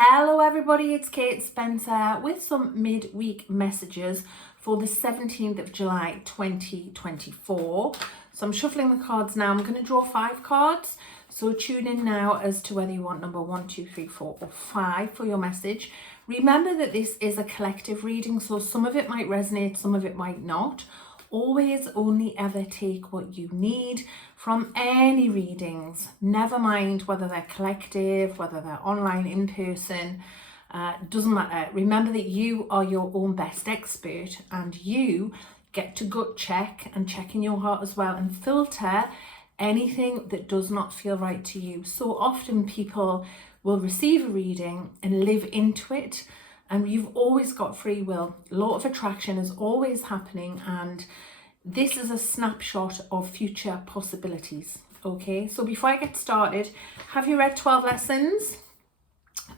Hello everybody, it's Kate Spencer with some midweek messages for the 17th of July 2024. So I'm shuffling the cards now. I'm going to draw 5 cards. So tune in now as to whether you want number 1, 2, 3, 4 or 5 for your message. Remember that this is a collective reading, so some of it might resonate, some of it might not. Always only ever take what you need from any readings. Never mind whether they're collective, whether they're online, in person, doesn't matter. Remember that you are your own best expert and you get to gut check and check in your heart as well and filter anything that does not feel right to you. So often people will receive a reading and live into it, and you've always got free will. Law of attraction is always happening, and this is a snapshot of future possibilities. Okay, so before I get started, have you read 12 Lessons,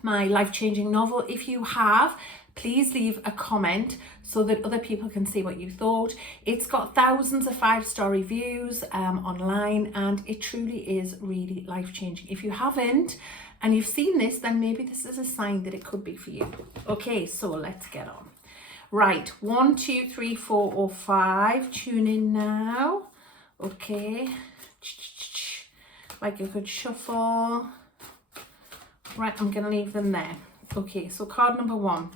my life-changing novel? If you have, please leave a comment so that other people can see what you thought. It's got thousands of 5-star reviews online, and it truly is really life-changing. If you haven't and you've seen this, then maybe this is a sign that it could be for you. Okay, so let's get on. Right, 1, 2, 3, 4 or 5. Tune in now. Okay, like a good shuffle. Right, I'm going to leave them there. Okay, so card number 1,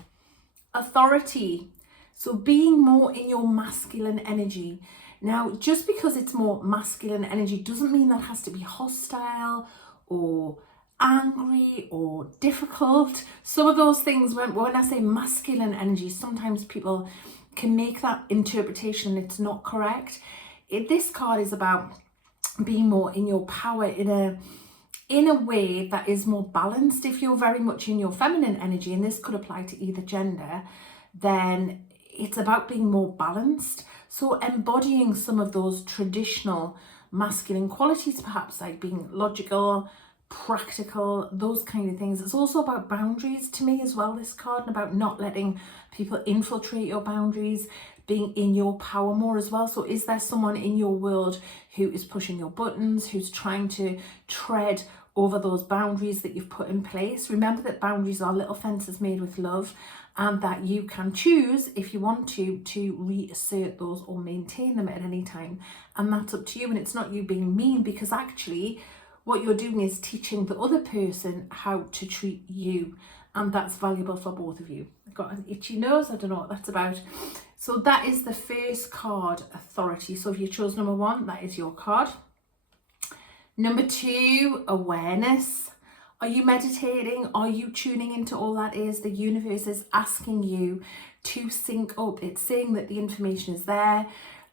authority. So being more in your masculine energy. Now, just because it's more masculine energy doesn't mean that has to be hostile or angry or difficult. Some of those things, when I say masculine energy, sometimes people can make that interpretation and it's not correct. This card is about being more in your power in a way that is more balanced. If you're very much in your feminine energy, and this could apply to either gender, then it's about being more balanced. So embodying some of those traditional masculine qualities, perhaps like being logical, practical, those kind of things. It's also about boundaries to me as well, this card, and about not letting people infiltrate your boundaries, being in your power more as well. So is there someone in your world who is pushing your buttons, who's trying to tread over those boundaries that you've put in place? Remember that boundaries are little fences made with love, and that you can choose, if you want to reassert those or maintain them at any time. And that's up to you, and it's not you being mean, because actually what you're doing is teaching the other person how to treat you, and that's valuable for both of you. I've got an itchy nose, I don't know what that's about. So that is the first card, authority. So if you chose number 1, that is your card. Number 2, awareness. Are you meditating? Are you tuning into all that is? The universe is asking you to sync up. It's saying that the information is there,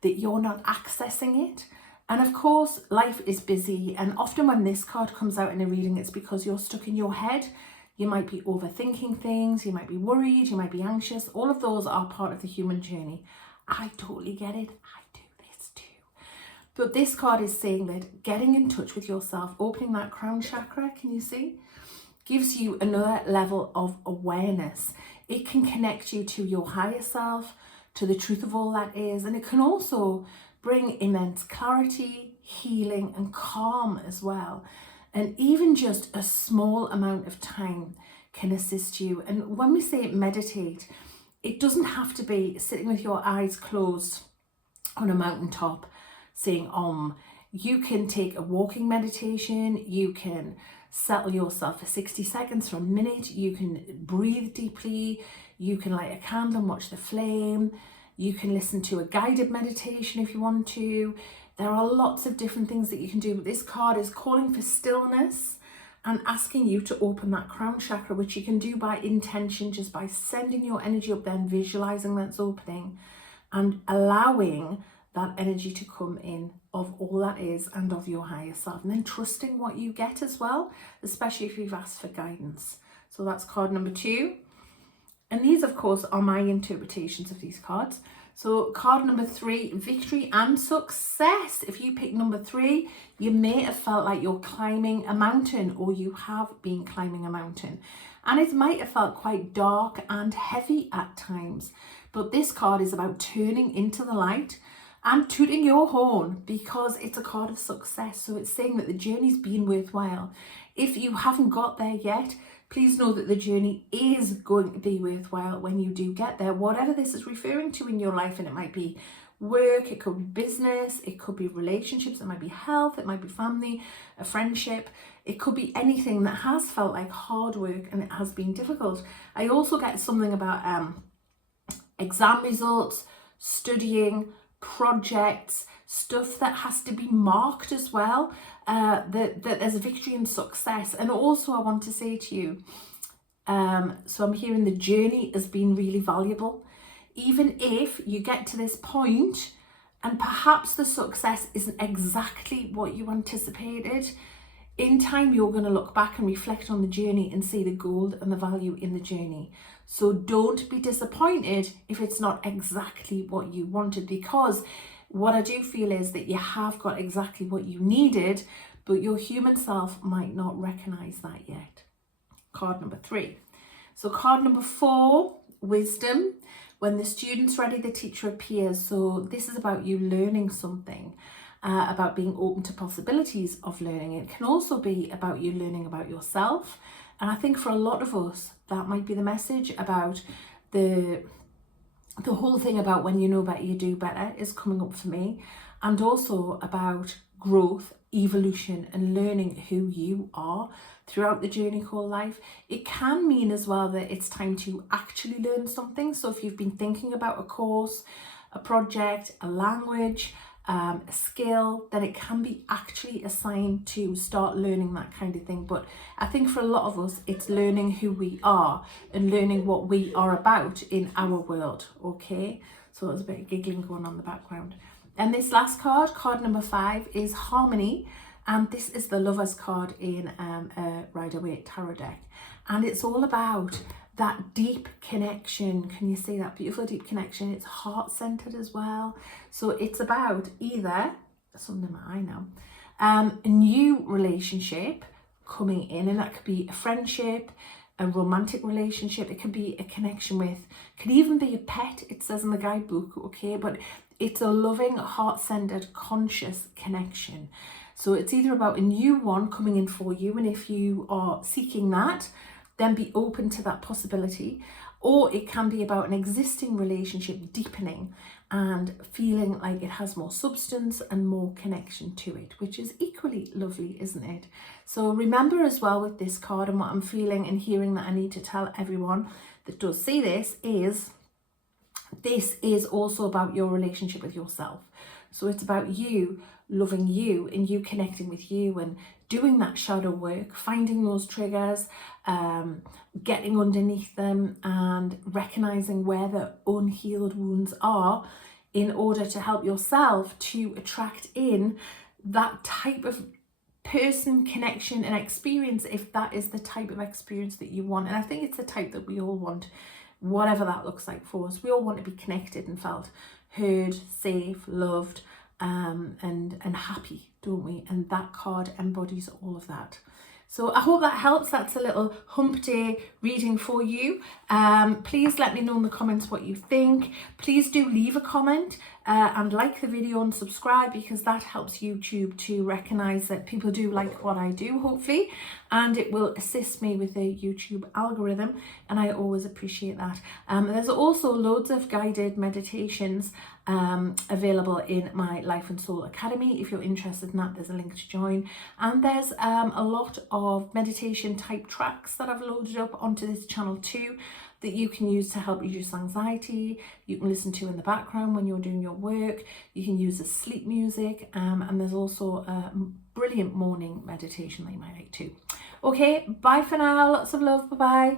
that you're not accessing it. And of course, life is busy. And often when this card comes out in a reading, it's because you're stuck in your head. You might be overthinking things. You might be worried. You might be anxious. All of those are part of the human journey. I totally get it. I do this too. But this card is saying that getting in touch with yourself, opening that crown chakra, can you see, gives you another level of awareness. It can connect you to your higher self, to the truth of all that is. And it can also bring immense clarity, healing and calm as well. And even just a small amount of time can assist you. And when we say meditate, it doesn't have to be sitting with your eyes closed on a mountaintop saying Om. You can take a walking meditation, you can settle yourself for 60 seconds, for a minute, you can breathe deeply, you can light a candle and watch the flame. You can listen to a guided meditation if you want to. There are lots of different things that you can do, but this card is calling for stillness and asking you to open that crown chakra, which you can do by intention, just by sending your energy up there and visualizing that's opening and allowing that energy to come in of all that is and of your higher self, and then trusting what you get as well, especially if you've asked for guidance. So that's card number 2. And these, of course, are my interpretations of these cards. So card number 3, victory and success. If you pick number 3, you may have felt like you're climbing a mountain, or you have been climbing a mountain. And it might have felt quite dark and heavy at times. But this card is about turning into the light and tooting your horn, because it's a card of success. So it's saying that the journey's been worthwhile. If you haven't got there yet, please know that the journey is going to be worthwhile when you do get there, whatever this is referring to in your life. And it might be work, it could be business, it could be relationships, it might be health, it might be family, a friendship, it could be anything that has felt like hard work and it has been difficult. I also get something about exam results, studying, projects, stuff that has to be marked as well, that there's a victory and success. And also I want to say to you, so I'm hearing the journey has been really valuable. Even if you get to this point and perhaps the success isn't exactly what you anticipated, in time you're going to look back and reflect on the journey and see the gold and the value in the journey. So don't be disappointed if it's not exactly what you wanted, because what I do feel is that you have got exactly what you needed, but your human self might not recognize that yet. Card number 3. So card number 4, wisdom. When the student's ready, the teacher appears. So this is about you learning something, about being open to possibilities of learning. It can also be about you learning about yourself. And I think for a lot of us, that might be the message about the whole thing about when you know better, you do better is coming up for me. And also about growth, evolution, and learning who you are throughout the journey called life. It can mean as well that it's time to actually learn something. So if you've been thinking about a course, a project, a language, a skill, then it can be actually assigned to start learning that kind of thing. But I think for a lot of us, it's learning who we are and learning what we are about in our world. Okay, so there's a bit of giggling going on in the background. And this last card, card number 5, is harmony. And this is the Lovers card in a Rider-Waite tarot deck. And it's all about that deep connection. Can you see that beautiful deep connection? It's heart-centered as well. So it's about either, something in my eye now, a new relationship coming in, and that could be a friendship, a romantic relationship. It could be a connection with, could even be a pet, it says in the guidebook, okay? But it's a loving, heart-centered, conscious connection. So it's either about a new one coming in for you, and if you are seeking that, then be open to that possibility. Or it can be about an existing relationship deepening and feeling like it has more substance and more connection to it, which is equally lovely, isn't it? So remember as well with this card, and what I'm feeling and hearing that I need to tell everyone that does see this is also about your relationship with yourself. So it's about you loving you and you connecting with you and doing that shadow work, finding those triggers, getting underneath them and recognizing where the unhealed wounds are in order to help yourself to attract in that type of person, connection and experience, if that is the type of experience that you want. And I think it's the type that we all want, whatever that looks like for us. We all want to be connected and felt heard, safe, loved, and happy, don't we? And that card embodies all of that. So I hope that helps. That's a little hump day reading for you. Please let me know in the comments what you think. Please do leave a comment and like the video and subscribe, because that helps YouTube to recognize that people do like what I do, hopefully, and it will assist me with the YouTube algorithm, and I always appreciate that. There's also loads of guided meditations available in my Life and Soul Academy. If you're interested in that, there's a link to join, and there's a lot of meditation type tracks that I've loaded up onto this channel too, that you can use to help reduce anxiety. You can listen to in the background when you're doing your work. You can use as sleep music, and there's also a brilliant morning meditation that you might like too. Okay, bye for now, lots of love, bye bye.